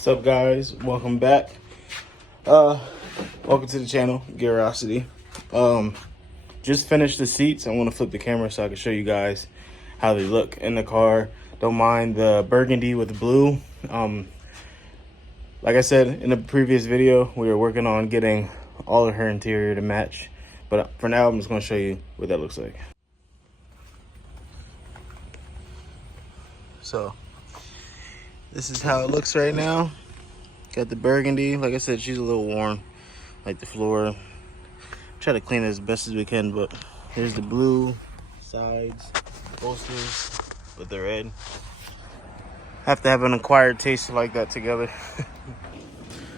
What's up, guys? Welcome back. Welcome to the channel, Gearosity. Just finished the seats. I want to flip the camera so I can show you guys how they look in the car. Don't mind the burgundy with the blue. Like I said in the previous video, we were working on getting all of her interior to match. But for now, I'm just going to show you what that looks like. So this is how it looks right now. Got the burgundy. Like I said, she's a little worn, like the floor. Try to clean it as best as we can, but here's the blue sides, bolsters with the red. Have to have an acquired taste like that together.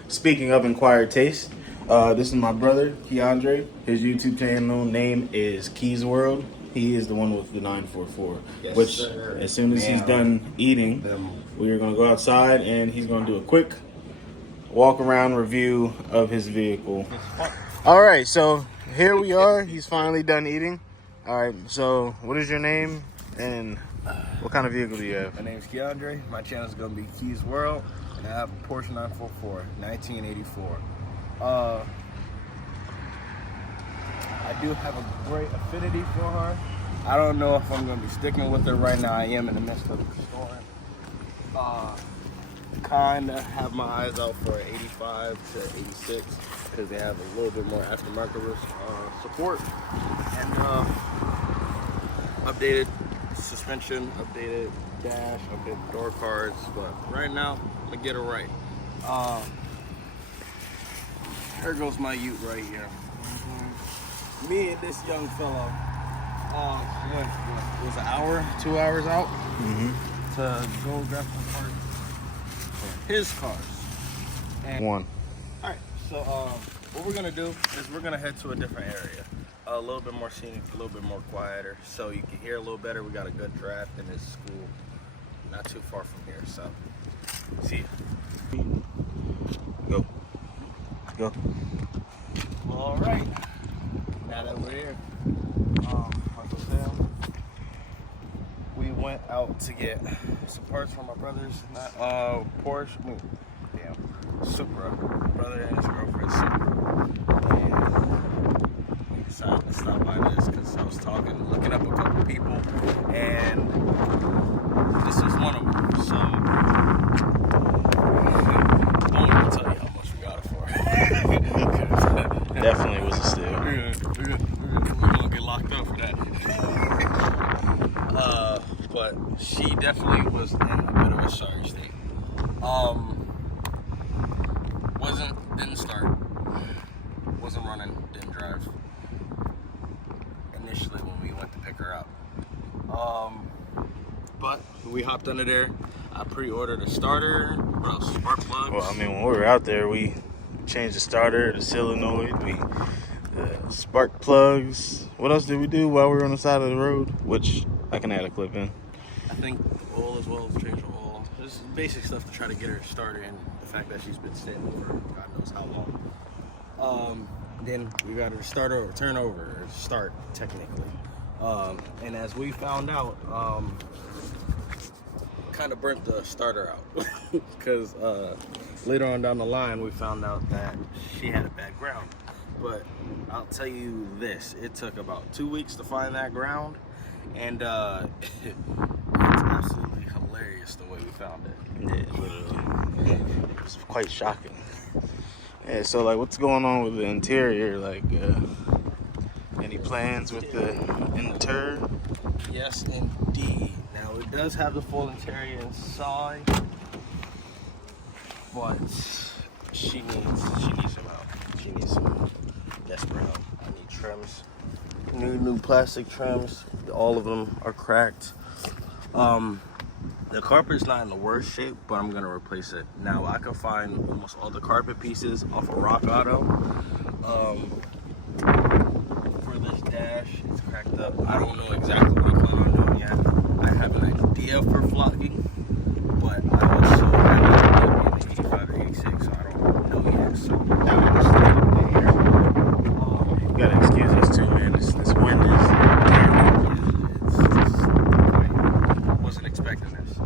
Speaking of acquired taste, this is my brother, Keandre. His YouTube channel name is Keys World. He is the one with the 944, yes, which sir. As soon as he's done eating, we are going to go outside and he's going to do a quick walk around review of his vehicle. All right, so here we are. He's finally done eating. All right, so what is your name and what kind of vehicle do you have? My name is Keandre. My channel is going to be Keys World, and I have a Porsche 944, 1984. I do have a great affinity for her. I don't know if I'm going to be sticking with her right now. I am in the midst of restoring. Kind of have my eyes out for an 85 to 86 because they have a little bit more aftermarket support and updated suspension, updated dash, updated door cards. But right now, I'm going to get her right. Here goes my ute right here. Me and this young fellow went, it was an hour, 2 hours out to go grab some parts for his cars. And One. All right, so what we're gonna do is we're gonna head to a different area, a little bit more scenic, a little bit more quieter, so you can hear a little better. We got a good draft in this school, not too far from here. So, see you. Go. Go. All right. Now that we're here, like I said, we went out to get some parts from my brother's Porsche, Supra. My brother and his girlfriend Supra. And we decided to stop by this because I was looking up a couple people, and this was one of them. So I won't even tell you how much we got it for. Definitely was a steal. We're gonna get locked up for that. But she definitely was in a bit of a sorry state. Didn't start, wasn't running, didn't drive initially when we went to pick her up. But we hopped under there. I pre-ordered a starter, what else? Spark plugs. Well, I mean, when we were out there, we changed the starter, the solenoid, spark plugs. What else did we do while we were on the side of the road? Which I can add a clip in. I think oil as well, change the oil. Just basic stuff to try to get her started, and the fact that she's been standing for God knows how long. Then we got her start technically. And as we found out, kind of burnt the starter out because later on down the line we found out that she had a bad ground. But I'll tell you this, it took about 2 weeks to find that ground, and it's absolutely hilarious the way we found it. Yeah, literally. It was quite shocking. Yeah, so like what's going on with the interior? Like any plans with the interior? Yes, indeed. Now it does have the full interior inside, but she needs some help. She needs some desperate help. I need trims, new plastic trims. All of them are cracked. The carpet's not in the worst shape, but I'm gonna replace it. Now I can find almost all the carpet pieces off of Rock Auto. For this dash, it's cracked up. I don't know exactly what I plan on doing yet. I have an idea for flogging, but I also have an 85 or 86, so I don't know yet. So that was here. You gotta excuse us too, man. This wind is Wasn't expecting this.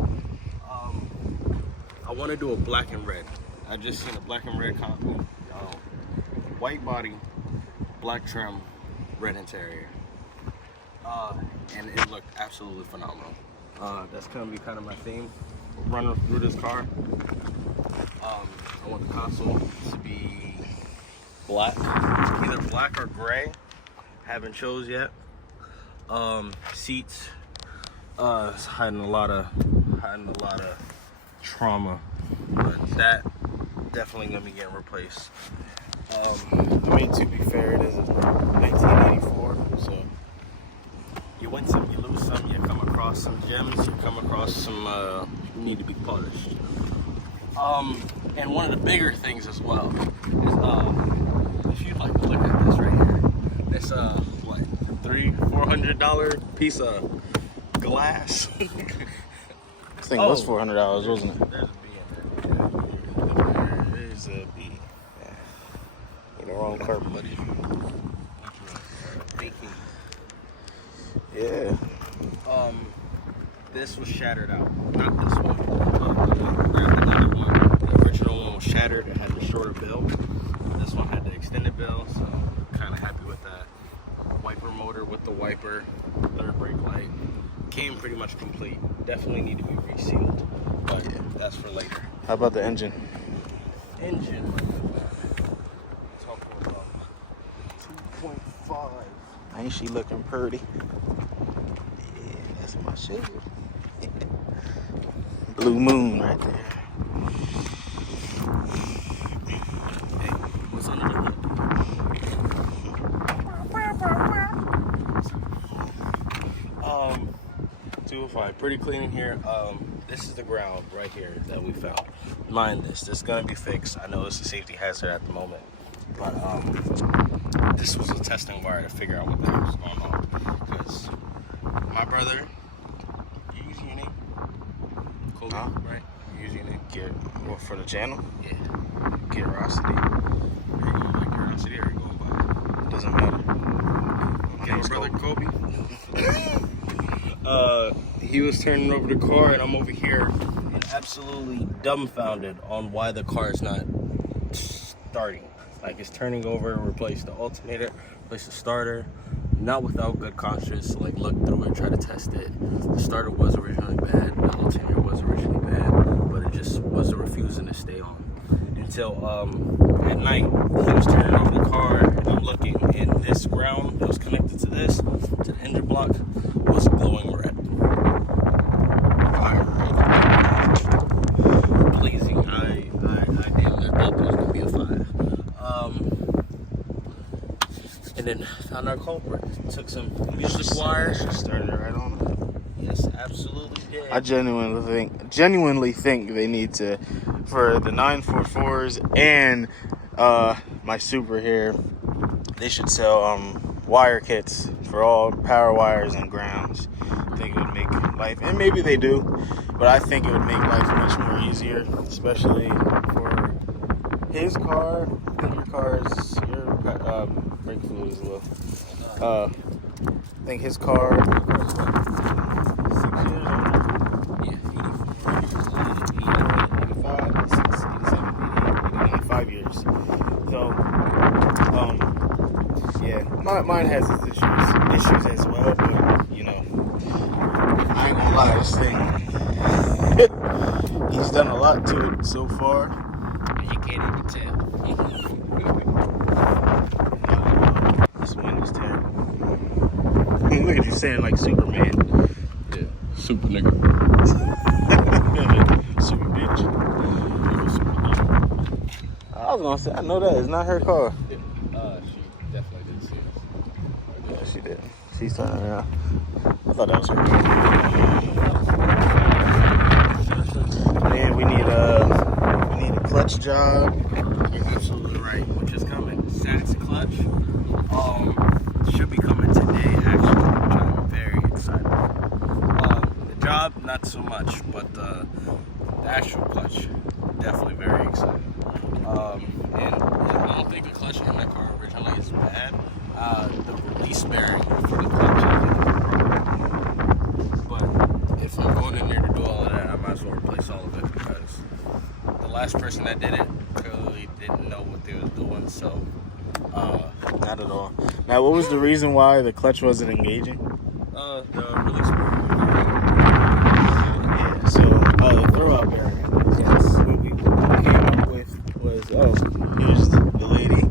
I want want to do a black and red. I just seen a black and red copy. White body, black trim, red interior. And it looked absolutely phenomenal. That's gonna be kind of my theme. Running through this car. I want the console to be black, either black or gray. Haven't chose yet. Seats, it's hiding a lot of trauma, but that definitely gonna be getting replaced. I mean, to be fair, it is a 1984, so You win some, you lose some, you come across some gems, you come across some need to be polished. And one of the bigger things as well is if you'd like to look at this right here, it's what, $400 piece of glass. this thing was $400, wasn't it? There's a B in there. There's a B. Yeah. In the wrong car, buddy. Yeah. This was shattered out. Not this one. Another one. The original one was shattered. It had the shorter bill. This one had the extended bill, so kind of happy with that. Wiper motor with the wiper, third brake light. Came pretty much complete. Definitely need to be resealed, but that's for later. How about the engine? Engine. Talking about 2.5. Ain't she looking pretty? Yeah, that's my shit. Blue moon right there. Hey, what's under the hood? 205. Pretty clean in here. This is the ground right here that we found. Mind this is gonna be fixed. I know it's a safety hazard at the moment, but this was a testing wire to figure out what the heck was going on. Because my brother, you using your name? Kobe, right? You using your name? What, for the channel? Yeah. Curiosity. Are you going by Curiosity or are you going by? Doesn't matter. Okay, my brother Kobe. He was turning over the car, and I'm over here and absolutely dumbfounded on why the car is not starting. Like, it's turning over, replace the alternator, replace the starter, not without good conscience. Like, look through it, try to test it. The starter was originally bad, the alternator was originally bad, but it just wasn't refusing to stay on. Until at night, he was turning over the car, and I'm looking, and this ground that was connected to this, to the engine block, was glowing red. Fire red. Blazing. I damn near thought there was gonna be a fire. And then found our culprit. Took some music wires. Started it right on. Yes, absolutely did. I genuinely think they need to, for the 944s and my Super here, they should sell wire kits for all power wires and grounds. I think it would make life, and maybe they do, but I think it would make life much more easier, especially for his car. I think your brake fluid is low. I think his car, 6 years old. Yeah, 85 years. So, yeah, mine has its issues as well, but, you know, I ain't gonna lie, this thing, he's done a lot to it so far. you can't even tell. This wind is terrible. Look at you saying like Superman. Yeah, super nigga. Super bitch. I was gonna say, I know that is not her car. She definitely didn't see us. Yeah, she did. She's turning around. I thought that was her. Man, we need a clutch job. You're absolutely right. Which is coming. Status clutch. Should be coming today, actually, which I'm very excited about. The job, not so much, but the actual clutch, definitely very excited. And I don't think the clutch in that car originally is bad. The release bearing for the clutch, I think, is a problem. But if I'm going in there to do all of that, I might as well replace all of it because last person that did it clearly didn't know what they was doing, so not at all. Now, what was the reason why the clutch wasn't engaging? the release spring. Yeah, so the throwout bearing. Yes, what we came up with was, here's the lady,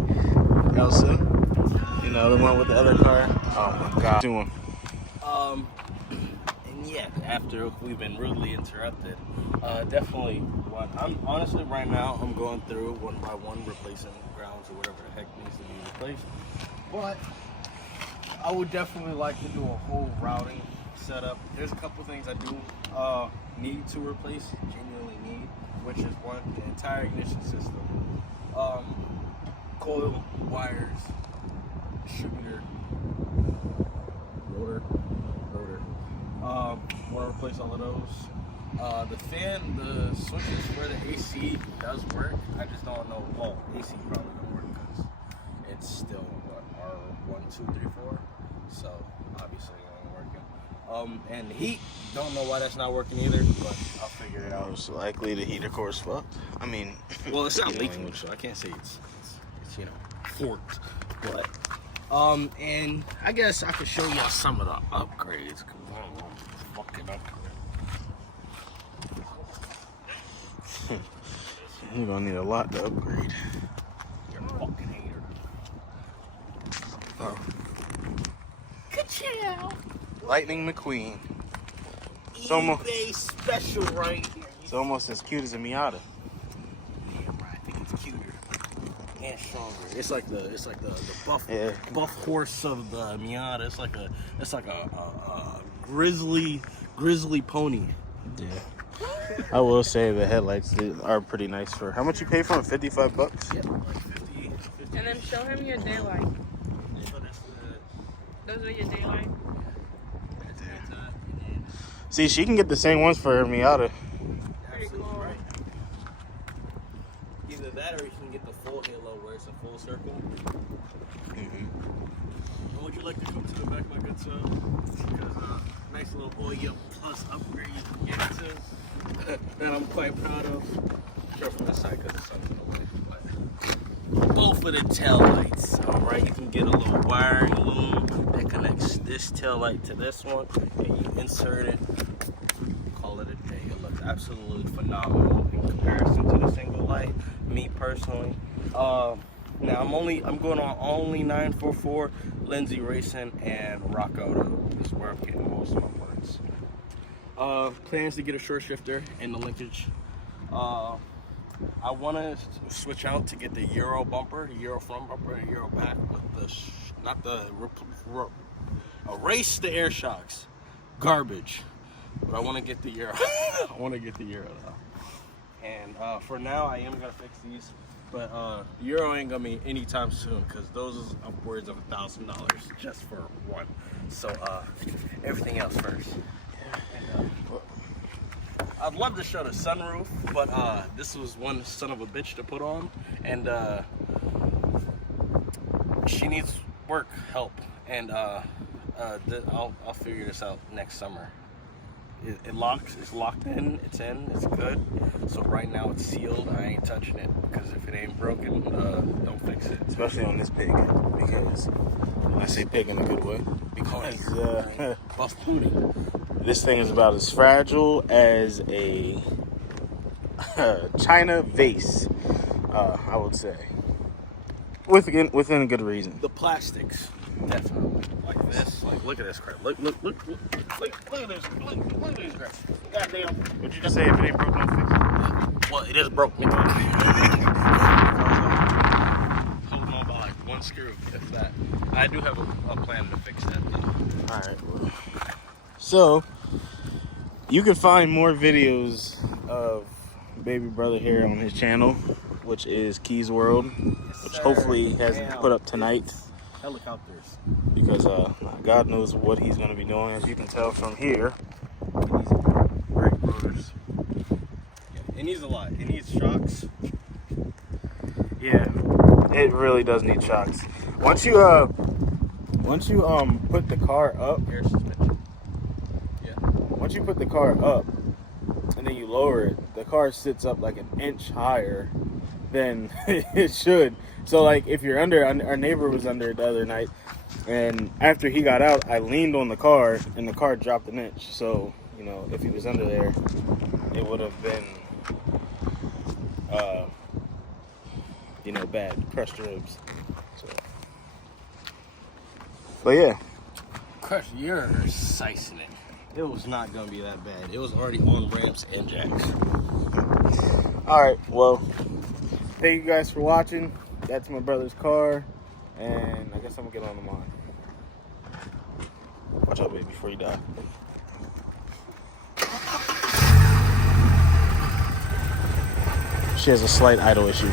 Elsa. You know, the one with the other car. Oh my God. Doing. And yeah, after we've been rudely interrupted, definitely. I'm honestly right now I'm going through one by one replacing grounds or whatever the heck needs to be replaced. But I would definitely like to do a whole routing setup. There's a couple things I do need to replace, genuinely need, which is one, the entire ignition system, coil, wires, distributor, rotor. Want to replace all of those. The fan, the switches where the AC does work, I just don't know. Well, AC probably don't work because it's still R1, 2, 3, 4. So obviously it ain't working. And the heat, don't know why that's not working either, but I'll figure it out. Most likely the heater core is fucked. I mean, well, it's not leaking, so I can't say it's forked. But and I guess I could show y'all some of the upgrades. Fucking upgrade. You're gonna need a lot to upgrade. You're a fucking hater. Oh. Ka-chow! Lightning McQueen. It's eBay special right here. It's almost as cute as a Miata. Yeah, right. I think it's cuter and stronger. It's like the buff horse of the Miata. It's like a grizzly pony. Yeah. I will say the headlights are pretty nice for how much you pay for them? $55. Yeah, like 50. And then show him your daylight. Those are your daylight. See, she can get the same ones for her Miata. Absolutely right. Either that or you can get the full halo where it's a full circle. Mm-hmm. Would you like to come to the back, my good son? Because nice little OEM plus upgrade you can get into that I'm quite proud of. Sure from this side because the sun's in the way. But both of the tail lights, alright? You can get a little wiring loom that connects this tail light to this one, and you insert it. Call it a day. It looks absolutely phenomenal in comparison to the single light. Me personally, now I'm going on only 944, Lindsay Racing, and Rock Auto is where I'm getting most of my parts. Plans to get a short shifter and the linkage. I want to switch out to get the Euro bumper, the Euro front bumper, and Euro back with erase the air shocks, garbage. But I want to get the Euro. I want to get the Euro though. And for now, I am gonna fix these. But Euro ain't gonna be anytime soon because those is upwards of $1,000 just for one. So everything else first. And, I'd love to show the sunroof, but this was one son of a bitch to put on, and she needs help, and I'll figure this out next summer. It locks, it's locked in, it's good. So right now it's sealed. I ain't touching it because if it ain't broken, don't fix it. Especially on this pig, because I say pig in a good way. Because buff pony. This thing is about as fragile as a China vase, I would say. Within a good reason. The plastics, definitely. Like this. Like look at this crap. Look at this. Look at this crap. Goddamn. What'd you just say? If it ain't broke, don't fix it. Well, it is broke. Holding on by like one screw, if that. I do have a plan to fix that though. Alright, well. So, you can find more videos of baby brother here on his channel, which is Keys World, which hopefully has put up tonight. Helicopters. Because God knows what he's going to be doing, as you can tell from here. Brake rotors. Yeah, it needs a lot. It needs shocks. Yeah, it really does need shocks. Once you put the car up, Air suspension. Yeah. once you put the car up, and then you you lower it, the car sits up like an inch higher than it should. So like if you're under, our neighbor was under it the other night, and after he got out, I leaned on the car, and the car dropped an inch. So you know, if he was under there, it would have been, you know, bad, crushed ribs. So. But yeah, Crush, you're sizing it. It was not gonna be that bad. It was already on ramps and jacks. all right. Well, thank you guys for watching. That's my brother's car, and I guess I'm gonna get on to mine. Watch out, baby, before you die. She has a slight idle issue.